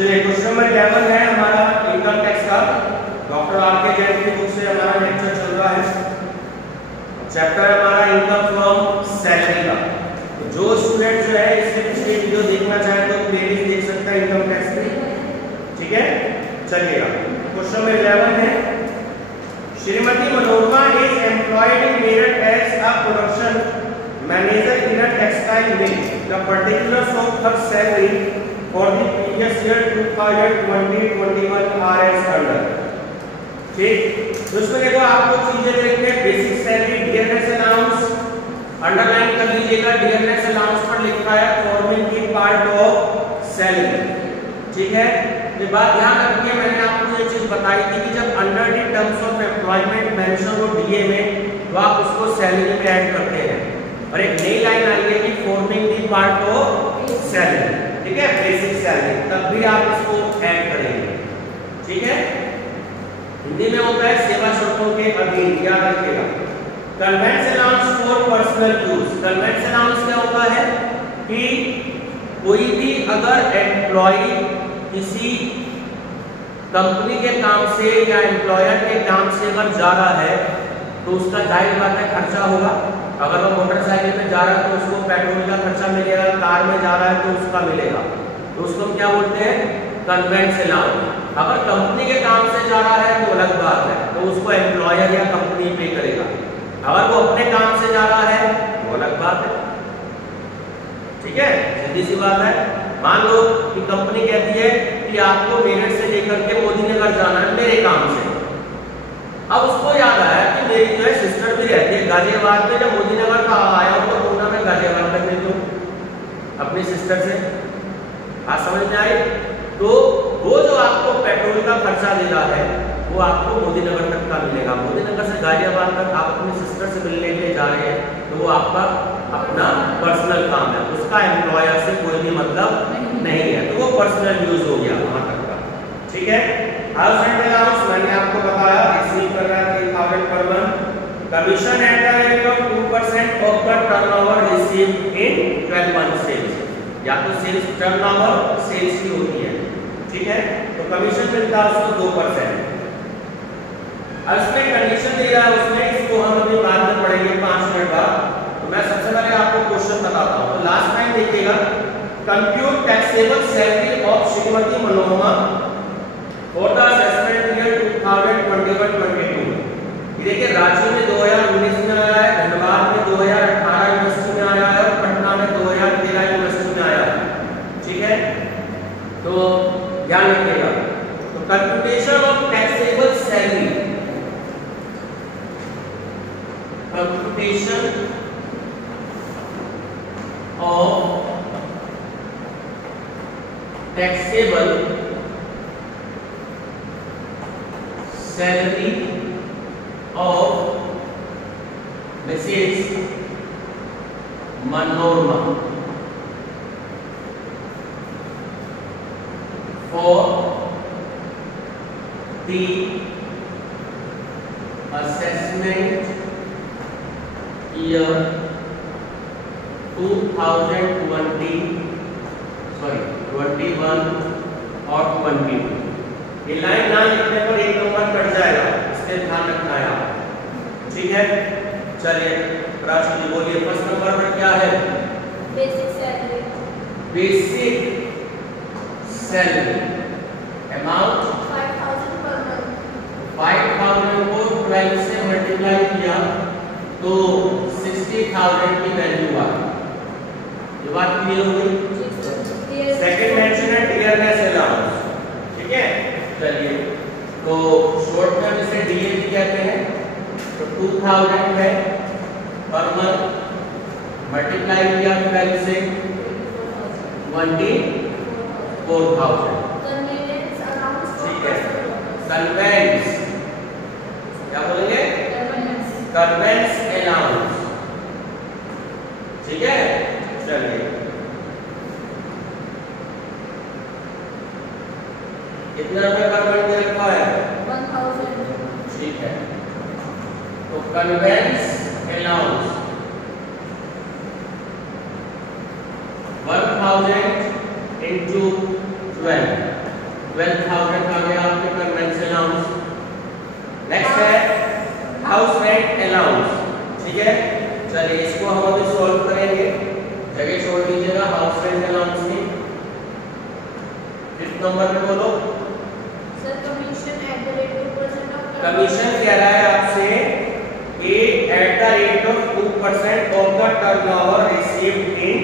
चलिए question number 11 है हमारा इनकम टैक्स का। डॉक्टर आर के जैन की बुक से हमारा लेक्चर चल रहा है। चैप्टर है हमारा इनकम फ्रॉम सैलरी का। तो जो स्टूडेंट जो है इससे पिछली वीडियो देखना चाहे तो प्लेलिस्ट देख सकता है इनकम टैक्स की। ठीक है, चलिएगा क्वेश्चन नंबर 11 है, Shrimati Manorama is employed in Meerut as a production manager in a textile mill. The particulars of her salary for the previous year 2020-21 are as under। ठीक, तो इसमें देखो आपको चीजें देखते हैं। Basic salary DNS allowance underline कर लीजिएगा। डीएनएस अलाउंस पर लिखा है फॉर्मिंग की पार्ट ऑफ सैलरी। ठीक है, ये बात ध्यान रखिए। मैंने आपको ये चीज बताई थी कि जब under the terms of employment mention हो डीए में तो आप उसको सैलरी में ऐड करते हैं। और एक नई लाइन आई है कि फॉर्मिंग की पार्ट ऑफ सैलरी। ठीक है, बेसिक सैलरी, तब भी आप इसको ऐड करेंगे। ठीक है, हिंदी में होता है सेवा शर्तों के अधीन, याद रखिएगा। Convince allowance for personal use. Convince allowance क्या होता है कि कोई भी अगर एम्प्लॉय किसी कंपनी के काम से या एम्प्लॉयर के काम से अगर जा रहा है तो उसका जाहिर बात है खर्चा होगा। अगर वो मोटरसाइकिल में जा रहा है तो उसको पेट्रोल का खर्चा मिलेगा, कार में जा रहा है तो उसका मिलेगा। तो उसको क्या बोलते हैं? Convince allowance. अगर कंपनी के काम से जा रहा है तो अलग बात है, तो उसको एम्प्लॉयर या कंपनी पे करेगा। अगर वो अपने काम से जा रहा है तो अलग बात है। ठीक है, सीधी सी बात है। मान लो कि कंपनी कहती है कि आपको मेरठ से लेकर के मोदीनगर जाना है मेरे काम से। अब उसको याद आया कि मेरी जो है सिस्टर भी रहती है गाजियाबाद में, जब मोदीनगर का आया तो पूना में गाजियाबाद तक ले लो अपनी सिस्टर से। आज समझ में आई? तो वो जो आपको पेट्रोल का खर्चा दे रहा है वो आपको मोदीनगर तक का मिलेगा। मोदीनगर से गाजियाबाद तक आप अपनी सिस्टर से मिलने के लिए जा रहे हैं तो वो आपका अपना पर्सनल काम है, उसका एम्प्लॉयर से कोई भी मतलब नहीं है, तो वो पर्सनल यूज हो गया वहां तक का। ठीक है, हाउस रेंट अलाउंस मैंने आपको बताया रिसीव कर रहा है 3000 per month. Commission at the rate of 2% of the turnover received in 12 month sales. या तो सेल्स टर्नओवर सेल्स की होती है। ठीक है, तो कमीशन मिलता है उसको 2%। अब इसमें कंडीशन दे रहा है उसमें, इसको हम अभी बाद में पढ़ेंगे 5 मिनट बाद। तो मैं सबसे पहले आपको क्वेश्चन बताता हूं। तो लास्ट टाइम देखिएगा, compute taxable salary of Shrimati Manorama for the assessment year 2021-22। देखिए रांची में 2019 में आया है, धनबाद में 2018 यूनिवर्सिटी में आया है और पटना में 2013 यूनिवर्सिटी में आया है। ठीक है, तो ध्यान रखिएगा। तो computation of taxable salary, computation of taxable salary of Mrs Manorama for the assessment year 21 और 22। ये लाइन ना लिखने पर एक नंबर कट जाएगा, इससे ध्यान रखना है आप। ठीक है, चलिए प्राची जी बोलिए फर्स्ट नंबर पर क्या है? Basic salary. Basic salary amount 5000 per month. 5000 को 12 से मल्टीप्लाई किया तो 60000 की वैल्यू आई। ये बात क्लियर हो गई? सेकंड मेंशन है डियरनेस अलाउंस। ठीक है, चलिए तो शॉर्ट में इसे डीए भी कहते हैं। तो 2000 है पर मंथ, मल्टीप्लाई किया 12 से 24,000। Convince allowance. ठीक है, कन्वेंस क्या बोलेंगे? Convince allowance. ठीक है, चलिए कितना रुपए पर मंथ दे रखा है? 1000। ठीक है, तो कन्वेंस अलाउंस 1000 into 12 12,000 आ गया आपके पर मंथ अलाउंस। नेक्स्ट है हाउस रेंट अलाउंस, ठीक है। चलिए इसको हम अभी सॉल्व करेंगे, जगह छोड़ दीजिएगा हाउस रेंट अलाउंस की। 5th नंबर पे बोलो। Sir commission at the rate 2% of commission कह रहा है आपसे eight the rate of 2% of the turnover received in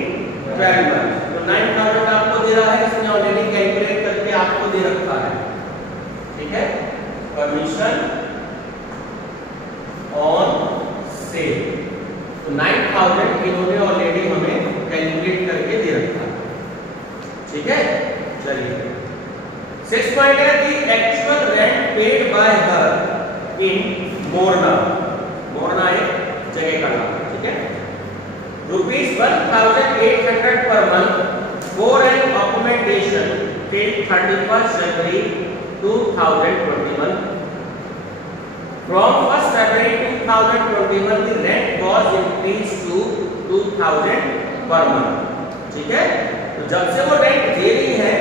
12 months. तो 9,000 आपको दे रहा है, इसने ऑलरेडी कैलकुलेट करके आपको दे रखा है, ठीक है। कमीशन ऑन सेल, तो 9,000 इन्होंने ऑलरेडी हमें कैलकुलेट करके दे रखा है, ठीक है। चलिए 6 पॉइंट है कि actual rent paid by her in Morna, Morna एक जगह का नाम, ठीक है। ₹1,800 per month for an accommodation till 31st January 2021। From 1st February 2021 the rent was increased to 2,000 per month, ठीक है। तो जब से वो रेंट दे रही है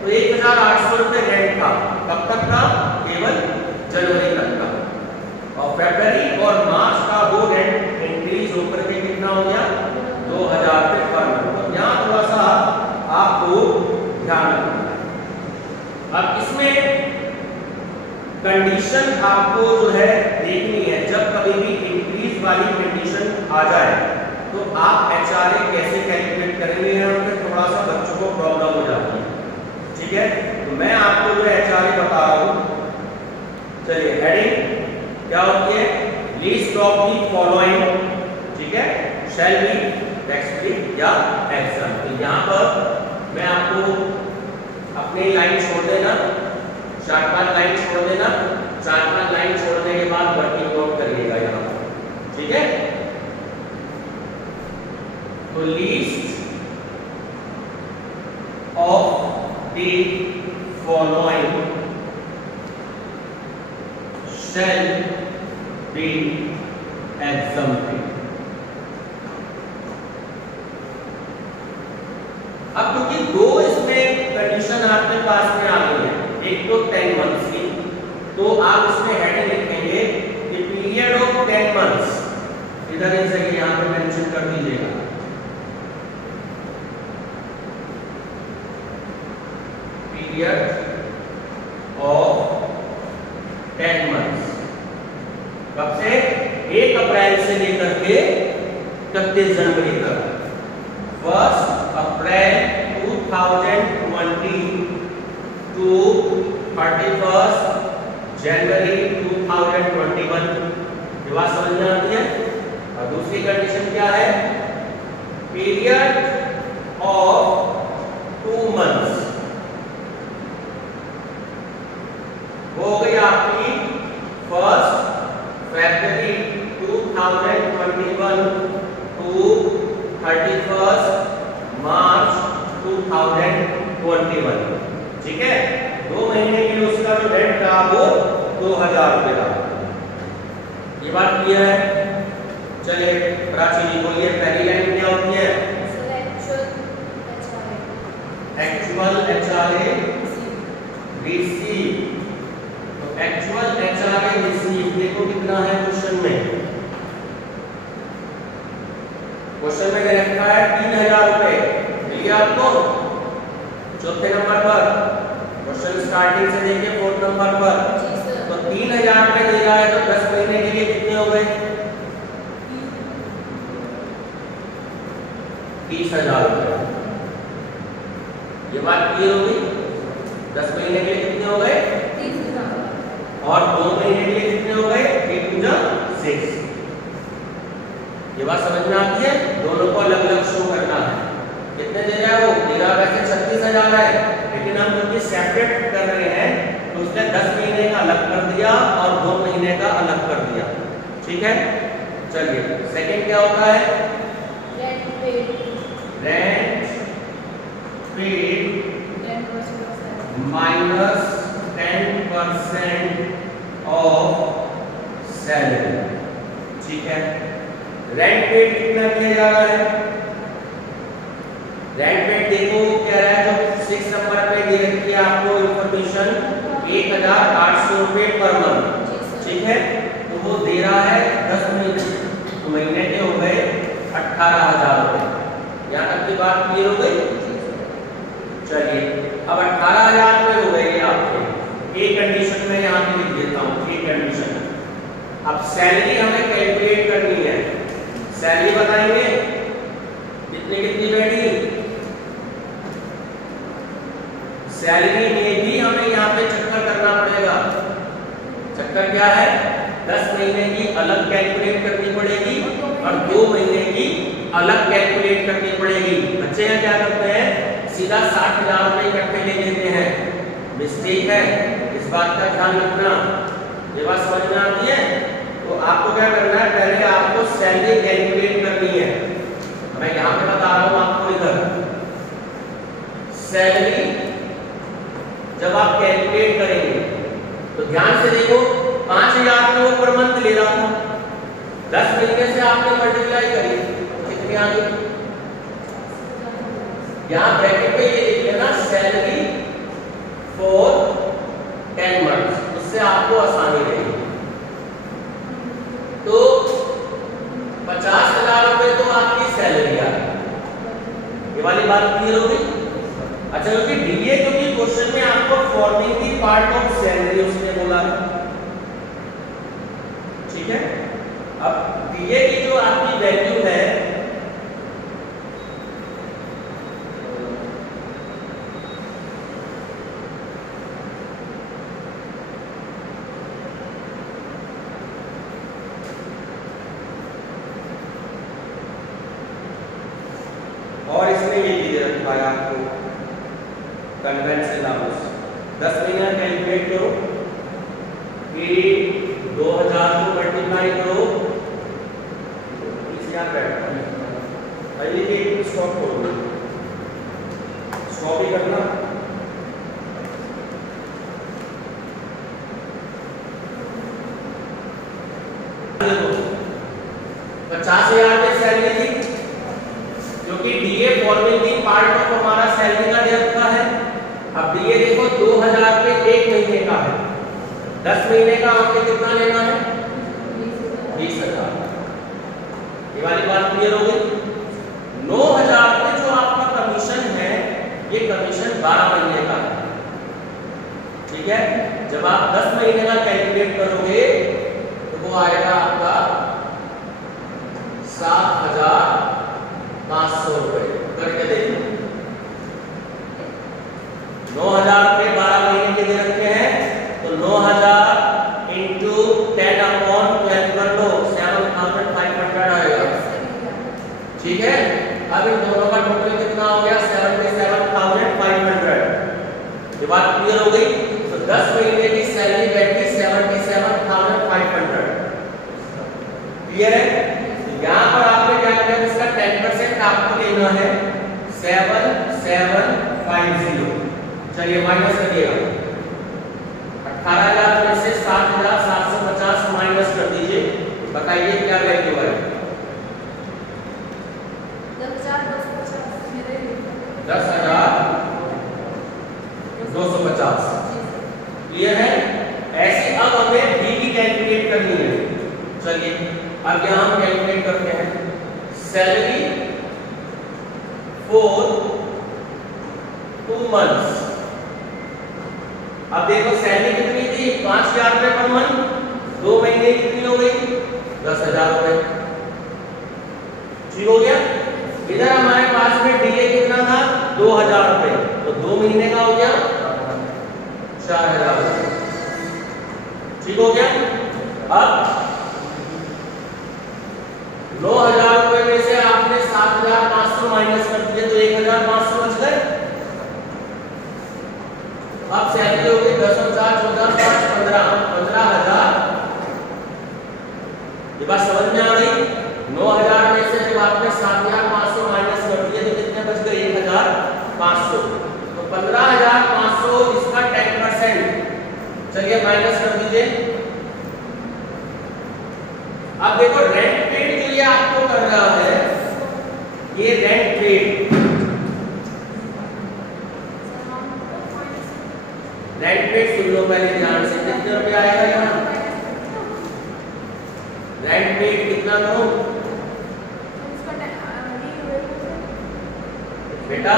तो 1,800 रुपए रेंट था, कब तक था? केवल जनवरी तक का, और फरवरी और मार्च का वो रेंट इंक्रीज होकर के कितना हो गया? 2,000 रुपए पर मंथ। तो यहाँ थोड़ा सा आपको ध्यान रखना है। अब इसमें कंडीशन आपको जो है देखनी है, जब कभी भी इंक्रीज वाली कंडीशन आ जाए तो आप एचआरए कैसे कैलकुलेट करेंगे, यहाँ पे थोड़ा सा बच्चों को प्रॉब्लम हो जाती है, ठीक है। तो मैं आपको जो एचआरए बता रहा हूँ, चलिए हेडिंग क्या होती है? लीस्ट ऑफ दी फॉलोइंग, ठीक है, शैल बी टेक्स्ट फ्री या एक्शन। तो यहाँ पर मैं आपको अपनी लाइन छोड़ देना, 4-5 लाइन छोड़ देना, 4-5 लाइन छोड़ने के बाद वर्किंग नोट करिएगा यहाँ पर, ठीक है। तो least of the following shall be exempted। अब क्योंकि दो इसमें कंडीशन आपके पास में आ गई है, एक तो 10 मंथ्स की, तो आप इसमें हेडिंग लिखेंगे कि पीरियड ऑफ 10 मंथ्स, इधर इस जगह यहाँ पे मेंशन कर दीजिएगा, पीरियड ऑफ 10 मंथ्स, कब से? 1 अप्रैल से लेकर के 31 जनवरी तक। 1 अप्रैल 2020 टू 31 जनवरी 2021। ये बात समझ में आती है। और दूसरी कंडीशन क्या है? पीरियड ऑफ 2 मंथ्स, वो हो गई आपकी 1 फरवरी 2021 टू 31 मार्च 2021, ठीक है। 2 महीने के लिए उसका जो रेंट था वो 2,000 रुपए था। ये बात क्लियर है? चलिए प्राची जी बोलिए, पहली लाइन क्या होती है? Actual HRA receive. तो एक्चुअल एचआरए रिसीव देखो कितना है क्वेश्चन में। क्वेश्चन में रखा है 3,000 रुपए, मिल गया आपको? चौथे नंबर पर क्वेश्चन स्टार्टिंग से देखिए 4th नंबर पर। तो 3,000 रुपए दे रहा है, तो 10 महीने के लिए कितने हो गए? 30,000 रुपए। ये बात क्लियर होगी? 10 महीने के लिए कितने हो गए? 30,000। और 2 महीने के लिए कितने हो गए? 8×6। ये बात समझ में आती है? दोनों को अलग अलग शो करना है। कितने दे रहा है वो? मेरा वैसे 36,000 है, लेकिन हम क्योंकि सेपरेट कर रहे हैं तो उसने 10 महीने का अलग कर दिया और 2 महीने का अलग कर दिया, ठीक है। चलिए सेकंड क्या होता है? Rent paid minus 10% of salary, ठीक है। रेंट पेड कितना दिया जा रहा है? रेंट पेड देखो क्या रहा है, जो 6 नंबर पे दे रखी है आपको इंफॉर्मेशन 1800 रुपए पर मंथ, जी सर। ठीक है। तो वो दे रहा है 10 महीने, तो महीने के हो गए 18,000 रुपए। यहाँ तक की बात क्लियर हो गई। चलिए अब 18,000 रुपए हो गए आपके। एक कंडीशन में यहाँ पे लिख देता हूँ, एक कंडीशन। अब सैलरी हमें कैलकुलेट करनी है। सैलरी बताएंगे कितनी कितनी बैठी। सैलरी में भी हमें यहाँ पे चक्कर करना पड़ेगा। चक्कर क्या है, 10 महीने की अलग कैलकुलेट करनी पड़ेगी और 2 महीने की अलग कैलकुलेट करनी पड़ेगी। बच्चे यहाँ क्या करते हैं, सीधा 60,000 रुपए इकट्ठे ले लेते हैं। मिस्टेक है, इस बात का ध्यान रखना। ये बात समझ में आती है। तो आपको क्या करना है, पहले आपको सैलरी कैलकुलेट करनी है। मैं यहाँ पे बता रहा हूँ आपको। इधर सैलरी जब आप कैलकुलेट करेंगे तो ध्यान से देखो, 5,000 रुपये वो पर मंथ ले रहा था। 10 महीने से आपने मल्टीप्लाई करी, कितनी आ गई। यहाँ ब्रैकेट पे ये लिख लेना, सैलरी फॉर 10 मंथ्स, उससे आपको आसानी रहेगी। तो 50,000 रुपए तो आपकी सैलरी आ गई। ये वाली बात क्लियर हो गई। अच्छा, क्योंकि डीए, क्योंकि क्वेश्चन में आपको फॉर्मिंग की पार्ट ऑफ सैलरी उसने बोला है, ठीक है। अब डीए की जो आपकी वैल्यू है, और इसमें ये चीजें रखा है आपको कन्वेंशन लाउस। 10 महीना कैलकुलेट करो कि 2000 को मल्टीप्लाई करो, इस यहाँ बैठता है पहले ये स्टॉप करो, स्टॉप ही करना। देखो 50,000 की सैलरी थी, क्योंकि डीए फॉर्मिंग की पार्ट ऑफ हमारा सैलरी का दे रखा है। अब डीए देखो 2,000 रुपये 1 महीने का है, 10 महीने का आपको कितना लेना है, 20,000। ये वाली बात क्लियर हो गई। 9,000 रुपये जो आपका कमीशन है, ये कमीशन 12 महीने का है, ठीक है। जब आप 10 महीने का कैलकुलेट करोगे तो वो आएगा आपका 7,500 रुपए। करके देखो, 9,000 रुपए 12 महीने के दे रखे हैं, तो 9,000 इंटू 10/12 कर लो, 7,500 आएगा, ठीक है। अब इन दोनों का टोटल कितना हो गया, 77,500। ये बात क्लियर हो गई। तो 10 महीने की सैलरी बैठी 77,500। क्लियर है। यहाँ पर आपने क्या किया, इसका 10% आपको लेना है 7,750। चलिए माइनस करिएगा, 18,000 में से 7,750 माइनस कर दीजिए। बताइए क्या वैल्यू है। 10,250। क्लियर है। ऐसे अब हमें डी की कैलकुलेट करनी है। चलिए अब यहां हम कैलकुलेट करते हैं, सैलरी फॉर 2 मंथ्स। अब देखो सैलरी कितनी थी, 5,000 रुपए पर मंथ, 2 महीने कितनी हो गई, 10,000 रुपए। ठीक हो गया। इधर हमारे पास में डीए कितना था, 2,000 रुपए, तो 2 महीने का हो गया 4,000 रुपए। ठीक हो गया। अब 9,000 रुपए में से आपने 7,500 माइनस कर दिए, तो 1,500 बच गए। अब सैलरी हो गई 10 और 4 14 5 15,000। ये बात समझ में आ गई। 9,000 में से जब आपने 7,500 माइनस कर दिए तो कितने बच गए, 1,500। तो 15,500 इसका 10%। चलिए माइनस कर दीजिए। अब देखो रेंट पेड जो ये आपको कर रहा है, ये रेंट पेड रेंट पेड सुन लो पहले ध्यान से, कितने रुपए आएगा यहाँ? रेंट पेड कितना करो बेटा?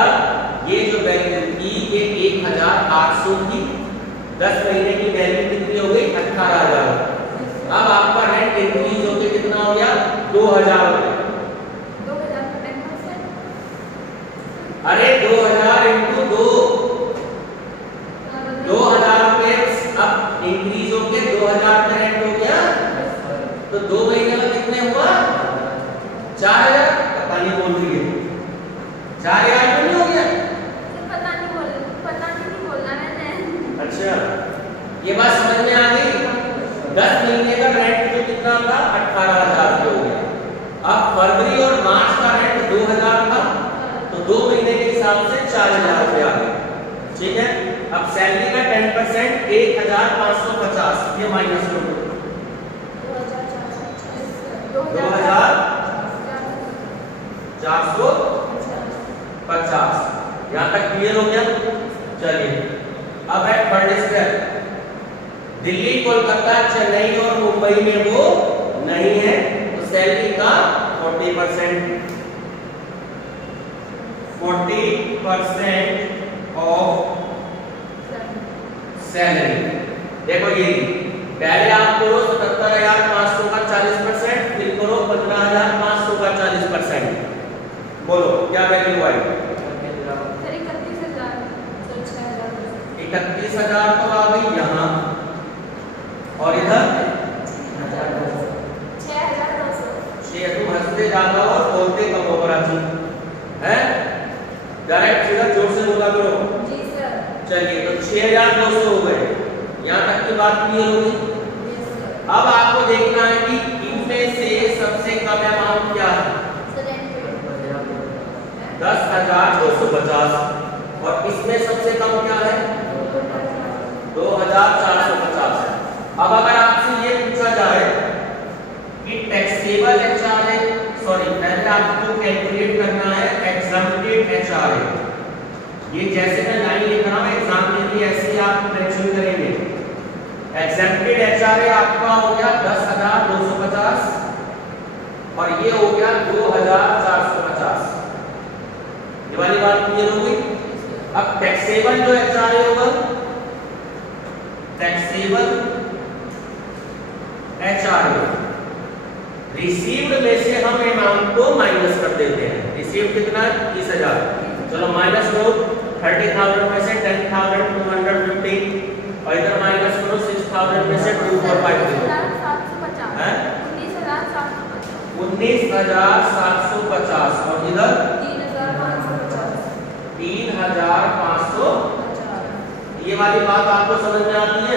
ये जो वैल्यू थी ये 1800 थी, 10 महीने की वैल्यू कितनी हो गई? 18,000। अब आपका रेंट इंक्रीज होके कितना हो गया? 2,000 रुपए। अरे 2,000 इंटू 2, 2,000 रुपए अब इंक्रीज होके 2,000 का रेंट हो गया। तो 2 महीने में कितने हुआ? 4,000। पता नहीं बोल रही है 4,000 तो नहीं हो गया? पता नहीं बोलना मैंने। अच्छा ये बात समझ में आ गई? 10 महीने का रेंट जो कितना था? 18,000 हो गया। अब फरवरी और मार्च का रेंट 2,000 था, तो 2 महीने के हिसाब से 4,000 रुपए आ गए। ठीक है, अब सैलरी का 10% 1,550, ये माइनस कर दो। 2,450। यहाँ तक क्लियर हो गया? चलिए अब है थर्ड स्टेप। दिल्ली, कोलकाता, चेन्नई और मुंबई में वो नहीं है, तो सैलरी का 40% ऑफ सैलरी। देखो ये पहले आप करो 77,500 का 40%, फिर करो 15,500 का 40%। बोलो क्या वैल्यू आई? 31,000 तो आ गई यहाँ, और इधर 6,000। तुम हंसते ज्यादा और बोलते कम हो प्राची है। डायरेक्ट सीधा जोर से बोला करो। जी सर। चलिए तो 6,200 हो गए, यहाँ तक की बात क्लियर होगी। अब आपको देखना है कि इनमें से सबसे कम अमाउंट क्या है? 10,250। और इसमें सबसे कम क्या है? 2,450। अब अगर आपसे ये पूछा जाए कि टैक्सेबल एचआरए, सॉरी पहले आपको कैलकुलेट करना है एग्जम्प्टेड एचआरए। ये जैसे मैं लाइन लिख रहा हूं एग्जाम के लिए ऐसे आप मेंशन करेंगे। एग्जम्प्टेड एचआरए आपका हो गया 10,250 और ये हो गया 2,450। ये वाली बात क्लियर हो गई? अब टैक्सेबल जो एचआरए होगा, टैक्सेबल एचआरए रिसीव्ड में से हम अमाउंट को माइनस कर देते हैं। रिसीव्ड कितना है? 30,000। चलो माइनस करो 30,000 में से 10,250 और इधर माइनस करो 6,000 में से 2,450 है 19,750 और इधर 3,550। ये वाली बात आपको समझ में आती है?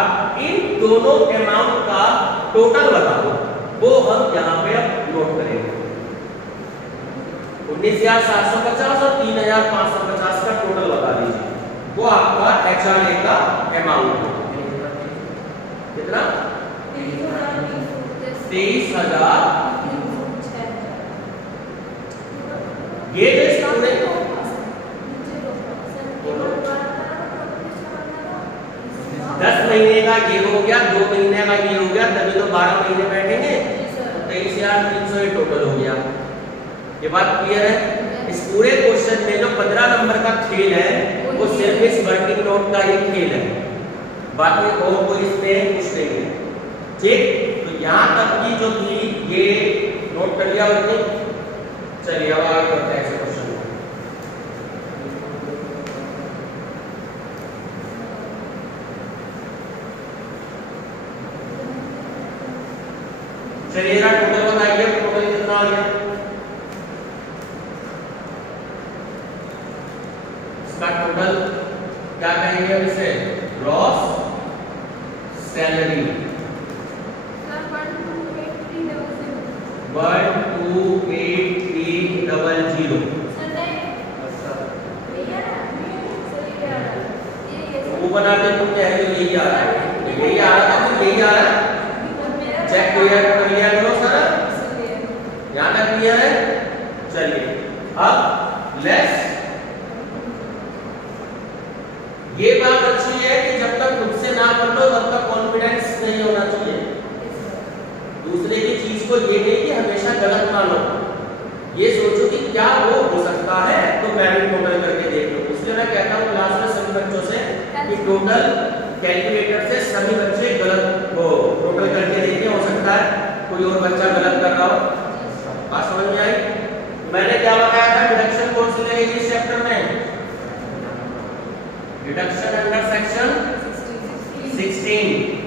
अब इन दोनों अमाउंट का टोटल बताओ, वो हम यहाँ पे अब नोट करेंगे। 19,750 और 3,550 का टोटल बता दीजिए, वो आपका एचआरए का अमाउंट कितना? 23,000। ये जो स्टूडेंट 10 महीने का ये हो गया, 2 महीने का ये हो गया, तभी तो 12 महीने बैठेंगे। 23,300 टोटल हो गया। ये बात क्लियर है? इस पूरे क्वेश्चन में जो 15 नंबर का खेल है वो सिर्फ इस वर्किंग नोट का ही खेल है, बाकी और कोई इसमें कुछ नहीं है। ठीक, तो यहाँ तक की जो थी ये नोट कर लिया बच्चे। चलिए अब आगे बढ़ते हैं क्वेश्चन। चलिए ना टोटल बताइए, टोटल कितना आ गया? इसका टोटल क्या कहेंगे अब इसे? Gross salary 1,28300। वो बनाते तुम कह रहे हो यही आ रहा है, यही आ रहा था, तो यही आ रहा है। चेक क्लियर कर लिया करो सारा, यहाँ तक क्लियर है? चलिए अब लेस, ये बात को ये नहीं कि हमेशा गलत मानो, ये सोचो कि क्या वो हो सकता है, तो मैं भी टोटल करके देख लूं। इसलिए मैं कहता हूँ क्लास में सभी बच्चों से कि टोटल कैलकुलेटर से सभी बच्चे गलत वो टोटल करके देखें, हो सकता है कोई और बच्चा गलत कर रहा हो। बात समझ में आई? मैंने क्या बताया था, रिडक्शन कौन सी लगेगी इस चैप्टर में? रिडक्शन अंडर सेक्शन 16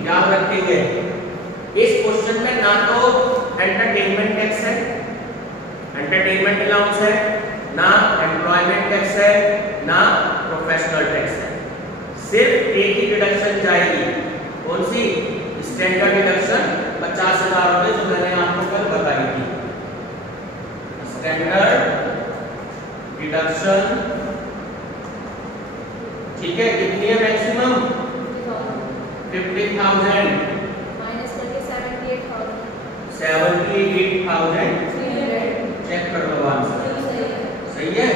याद रखेंगे। इस क्वेश्चन में ना तो एंटरटेनमेंट टैक्स है, एंटरटेनमेंट अलाउंस है, ना एम्प्लॉयमेंट टैक्स है, ना प्रोफेशनल टैक्स है। सिर्फ एक ही डिडक्शन जाएगी, कौन सी? स्टैंडर्ड डिडक्शन 50,000 रुपए, जो मैंने आपको कल बताई थी। स्टैंडर्ड डिडक्शन, ठीक है, कितनी है मैक्सिमम? 50,000 माइनस करके 78,000 चेक कर लो आंसर। सही है?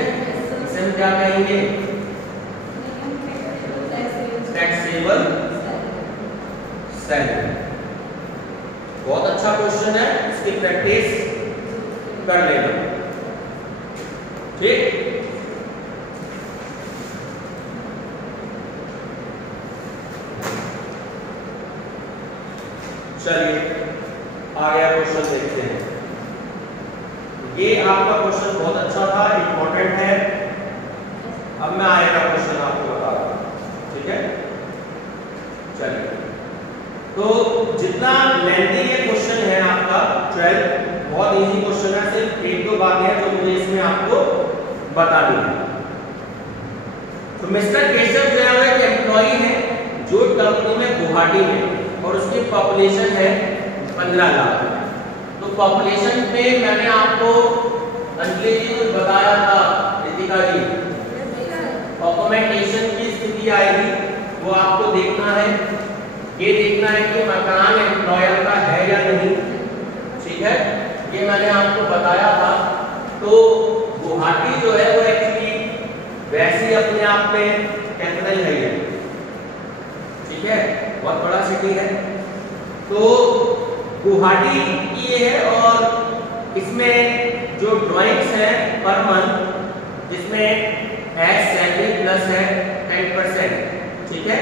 इसे हम क्या कहेंगे? Taxable salary. बहुत अच्छा क्वेश्चन है, इसकी प्रैक्टिस कर लेना, ठीक। चलिए आगे क्वेश्चन देखते हैं। ये आपका क्वेश्चन बहुत अच्छा था, इंपॉर्टेंट है। अब मैं आएगा क्वेश्चन आपको बता रहा हूं, ठीक है। चलिए, तो जितना लेंथी ये क्वेश्चन है आपका 12, बहुत इजी क्वेश्चन है, सिर्फ एक दो बातें हैं जो मुझे इसमें आपको बतानी है। तो मिस्टर केशव जो है वो एक एम्प्लॉई है जो कंपनी में गुवाहाटी में, और उसकी पॉपुलेशन है 15 लाख। तो पॉपुलेशन पे मैंने आपको अंजलि जी कुछ बताया था, रितिका जी, अकोमोडेशन की स्थिति आएगी, वो आपको देखना है। ये देखना है कि मकान एम्प्लॉयर का है या नहीं, ठीक है, ये मैंने आपको बताया था। तो गुवाहाटी जो है वो एक्चुअली वैसे अपने आप में कैपिटल है, ठीक है, बहुत बड़ा सिटी है। तो गुवाहाटी ये है, और इसमें जो ड्राइंग्स है पर मंथ, जिसमें एज सैलरी प्लस है 10%, ठीक है।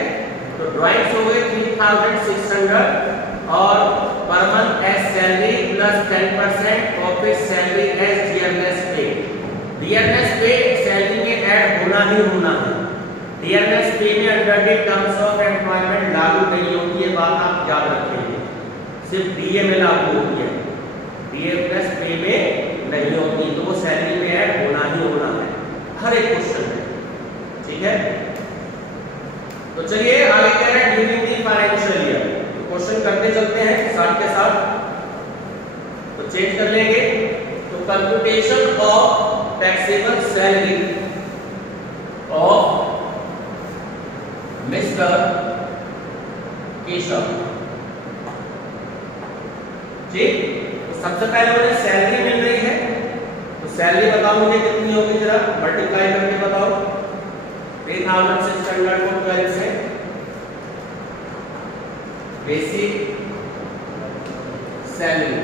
तो ड्राइंग्स हो गए 3,600, और per month as salary plus 10% office salary as dearness pay. Dearness pay salary में ऐड होना ही होना है। डियरनेस पे में under the terms of employment लागू नहीं होगी, ये बात आप याद रखेंगे। सिर्फ डीए में लागू होती है, डियरनेस पे में नहीं होती, तो वो सैलरी में ऐड होना ही होना है हर एक क्वेश्चन में, ठीक है। तो चलिए आगे कह रहे हैं ड्यूरिंग द फाइनेंशियल ईयर। तो क्वेश्चन करते चलते हैं साथ के साथ, तो चेंज कर लेंगे। तो computation of taxable salary of mister Keshav, ठीक। तो सबसे पहले मुझे सैलरी मिल रही है, तो सैलरी बताओ मुझे कितनी होगी, जरा मल्टीप्लाई करके बताओ। 3,600 को 12 से, बेसिक सैलरी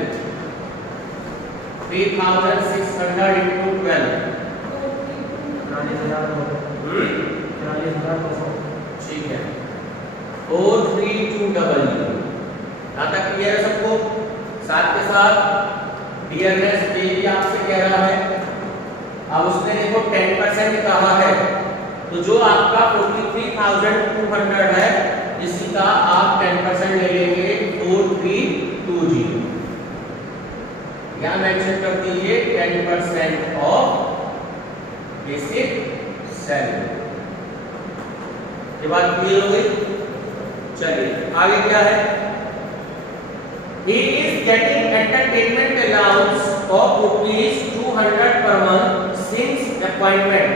3,600 इंटू 12, 40,000, ठीक है। 43,200, यहां तक क्लियर है सबको? साथ के साथ डियरनेस पे भी आपसे कह रहा है। अब उसने देखो 10% कहा है, तो जो आपका 43,200 है, इसी का आप 10% ले लेंगे 4320, यहां मेंशन कर दीजिए 10% ऑफ बेसिक सैलरी। ये बात क्लियर हो गई? चलिए आगे क्या है। He is getting entertainment allowance of ₹200 per month since appointment,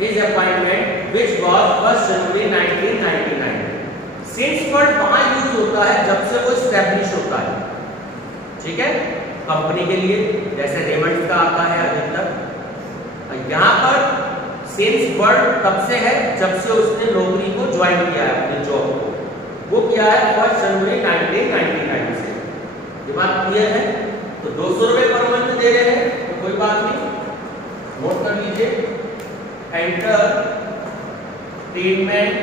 his appointment, which was 1 January 1999. Since word वहां यूज होता है जब से वो स्टैब्लिश होता है, ठीक है, कंपनी के लिए, जैसे रेमंड्स का आता है अधिकतर। यहाँ पर सिंस वर्ड तब से है जब से उसने नौकरी को ज्वाइन किया है, अपनी जॉब को, वो किया है 1 जनवरी 1999 से। ये बात क्लियर है? तो 200 रुपए पर मंथ दे रहे हैं तो कोई बात नहीं, नोट कर लीजिए। एंटरटेनमेंट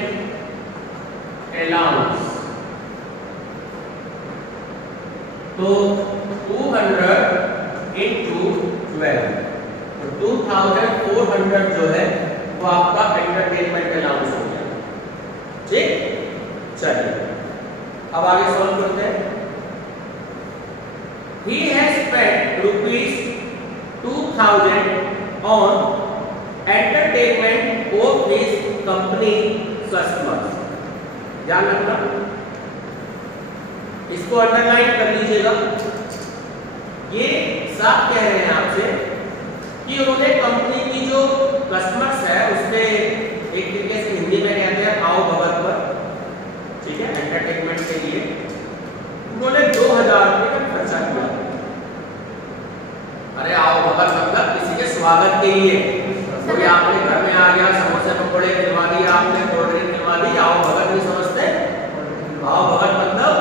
अलाउंस तो 200 into 12 तो 2400 जो है वो आपका एंटरटेनमेंट अलाउंस हो गया। ठीक, चलिए अब आगे सॉल्व करते हैं। He has spent ₹2000 on entertainment of his company customers। ध्यान रखना, इसको अंडरलाइन कर लीजिएगा। ये साफ कह रहे हैं आपसे कि उन्होंने कंपनी की जो कस्टमर्स है उससे एक तरीके से हिंदी में कहते हैं आओ भगत पर, ठीक है, एंटरटेनमेंट के लिए उन्होंने 2000 रुपए का खर्चा किया। अरे आओ भगत मतलब किसी के स्वागत के लिए, कोई आपके घर में आ गया, समोसे पकौड़े खिलवा दिए आपने, कोल्ड ड्रिंक खिलवा दी, आओ भगत नहीं समझते। आओ भगत मतलब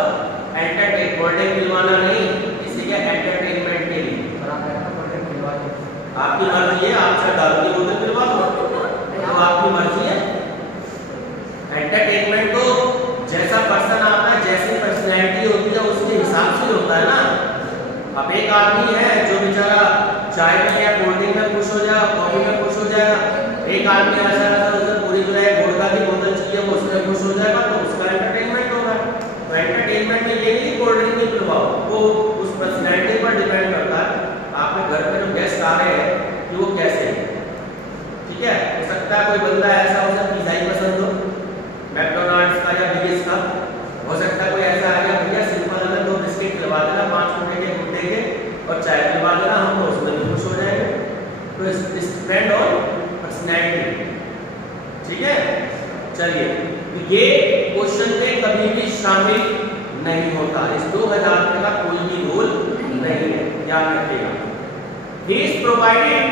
एंटरटेन, कोल्ड ड्रिंक खिलवाना नहीं, किसी के एंटरटेनमेंट के लिए। आपकी मर्जी है, आप चाहे दारू की बोतल खिलवा दो तो आपकी मर्जी है। एंटरटेनमेंट तो जैसा पर्सन आता है, जैसी पर्सनैलिटी होती है उसके हिसाब से होता है ना। अब एक आदमी है जो बेचारा चाय में या कोल्ड ड्रिंक में खुश हो जाए, कॉफी में खुश हो जाएगा, एक आदमी ऐसा रहता है उसे पूरी जो है वोडका की बोतल चाहिए वो उसमें खुश हो जाएगा, तो उसका एंटरटेनमेंट होगा। तो एंटरटेनमेंट में ये नहीं कोल्ड ड्रिंक नहीं पिलवाओ, वो उस पर्सनैलिटी पर डिपेंड करता है आपके घर पे जो गेस्ट आ रहे हैं कि वो कैसे हैं। ठीक है, हो सकता है कोई बंदा ऐसा हो सकता पिज़्ज़ा ही पसंद हो, मैकडॉनल्ड्स का या बिगेस का, हो सकता है कोई ऐसा आ गया भैया सिंपल में 2 बिस्किट खिलवा देना 5 रुपए के गुड्डे के और चाय खिलवा देना, हम तो उसमें भी खुश हो जाएंगे। तो इस डिपेंड ऑन पर्सनैलिटी। ठीक है, चलिए ये क्वेश्चन में कभी भी शामिल नहीं होता, इस 2000 रुपए का कोई भी रोल नहीं है, याद रखिएगा। He is provided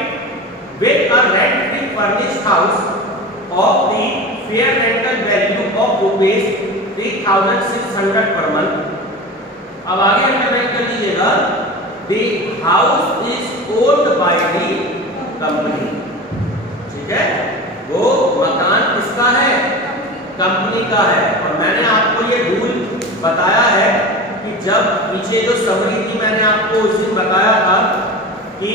with a rent-free furnished house of the fair rental value of ₹3,600 per month। अब आगे अंडरलाइन कर लीजिएगा, the house is owned by the company। ठीक है, वो मकान किसका है? कंपनी का है। और मैंने आपको ये रूल बताया है कि जब पीछे जो समरी थी मैंने आपको उस दिन बताया था कि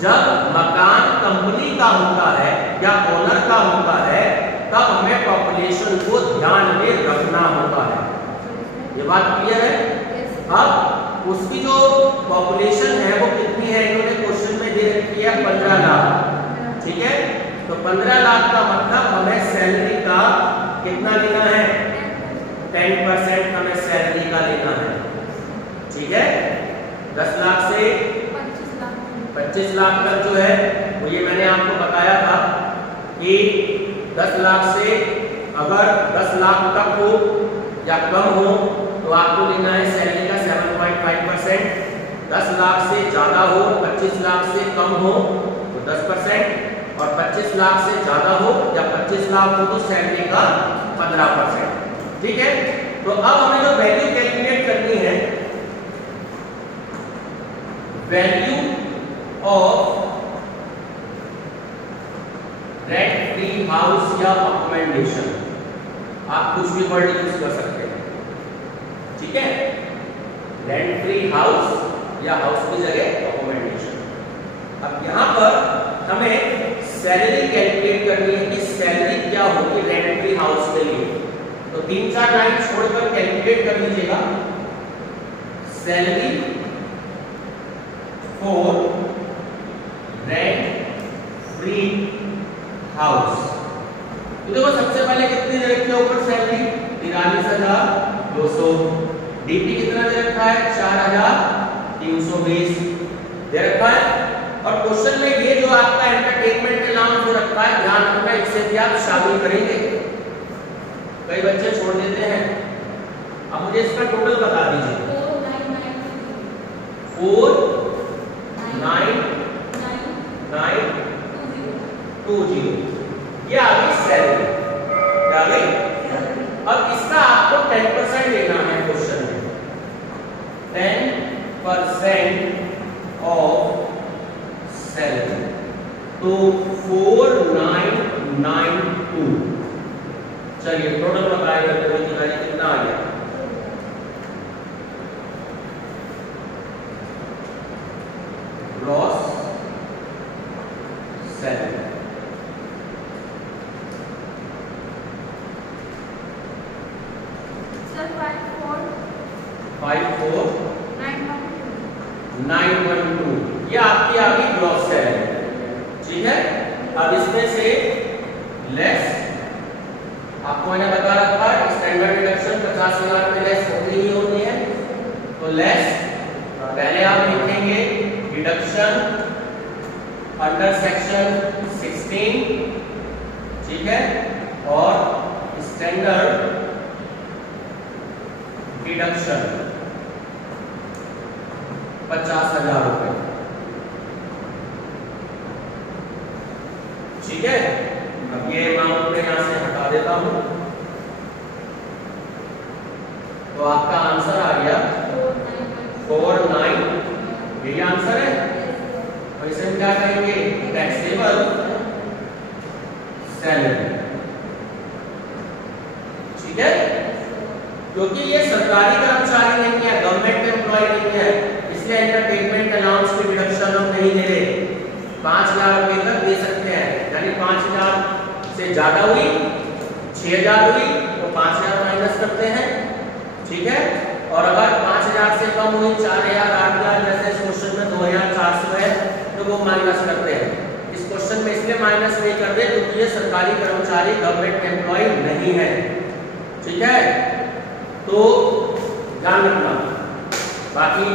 जब मकान कंपनी का होता है या ओनर का होता है तब हमें पॉपुलेशन को ध्यान में रखना होता है। ये बात क्लियर है? अब उसकी जो पॉपुलेशन है वो कितनी है, इन्होंने क्वेश्चन में दे रखी है 15 लाख। ठीक है, तो 15 लाख का मतलब हमें सैलरी का कितना लेना है? 10% हमें सैलरी का लेना है। ठीक है, 10 लाख से 25 लाख तक जो है वो ये मैंने आपको बताया था कि 10 लाख से अगर 10 लाख तक हो या कम हो तो आपको लेना है सैलरी का 7.5%। 10 लाख से ज्यादा हो, 25 लाख से कम हो तो 10%, और 25 लाख से ज्यादा हो या 25 लाख हो तो सैलरी का 15%। ठीक है, तो अब हमें जो वैल्यू कैलकुलेट करनी है, value of rent free house या अकोमोडेशन, आप कुछ भी वर्ड यूज कर सकते हैं। ठीक है, रेंट फ्री हाउस या हाउस की जगह अकोमोडेशन। अब यहां पर हमें सैलरी कैलकुलेट करनी है कि सैलरी क्या होगी रेंट फ्री हाउस के लिए। तो 3-4 लाइन छोड़कर कैलकुलेट कर लीजिएगा। Salary for rent free house, तो देखो सबसे पहले कितनी दे रखी है ऊपर सैलरी 43,200, डीपी कितना दे रखा है 4,320 दे रखा है। और क्वेश्चन में ये जो आपका एंटरटेनमेंट अलाउंस जो रखा है ध्यान रखना, इससे भी आप शामिल करेंगे। कई बच्चे छोड़ देते हैं। अब मुझे इसका टोटल बता दीजिए। 4,9,9,20 ये आ गई सैलरी, क्या आ गई? अब इसका आपको 10% लेना है क्वेश्चन में। 10% परसेंट ऑफ सैलरी। तो 4992। चलिए टोटल बताइए करते हुए दिखाइए कितना आ गया। ग्रॉस सैलरी सर 54912 ये आपकी आ गई ग्रॉस सैलरी। ठीक है, अब इसमें से लेस आपको मैंने बता रखा है स्टैंडर्ड डिडक्शन 50,000 पे लेस होती ही होती है। तो लेस पहले आप लिखेंगे डिडक्शन अंडर सेक्शन 16, ठीक है, और स्टैंडर्ड डिडक्शन 50,000 रुपए। ठीक है, अब ये अमाउंट मैं यहां से हटा देता हूं। तो आपका आंसर आ गया 49। यही आंसर है। और इसे हम क्या कहेंगे? Taxable salary. ठीक है, क्योंकि ये सरकारी कर्मचारी नहीं है, गवर्नमेंट एम्प्लॉय नहीं है, इसलिए एंटरटेनमेंट अलाउंस की डिडक्शन हम नहीं दे रहे। 5,000 रुपए तक दे सकते हैं, यानी 5,000 से ज्यादा हुई 6,000 हुई तो 5,000 माइनस करते हैं। ठीक है, और अगर 5,000 से कम हुई 4,000 8,000 जैसे इस क्वेश्चन में 2,400 है तो वो माइनस करते हैं। इस क्वेश्चन में इसलिए माइनस नहीं करते क्योंकि ये सरकारी कर्मचारी गवर्नमेंट एम्प्लॉय नहीं है। ठीक है, तो ध्यान रखना। बाकी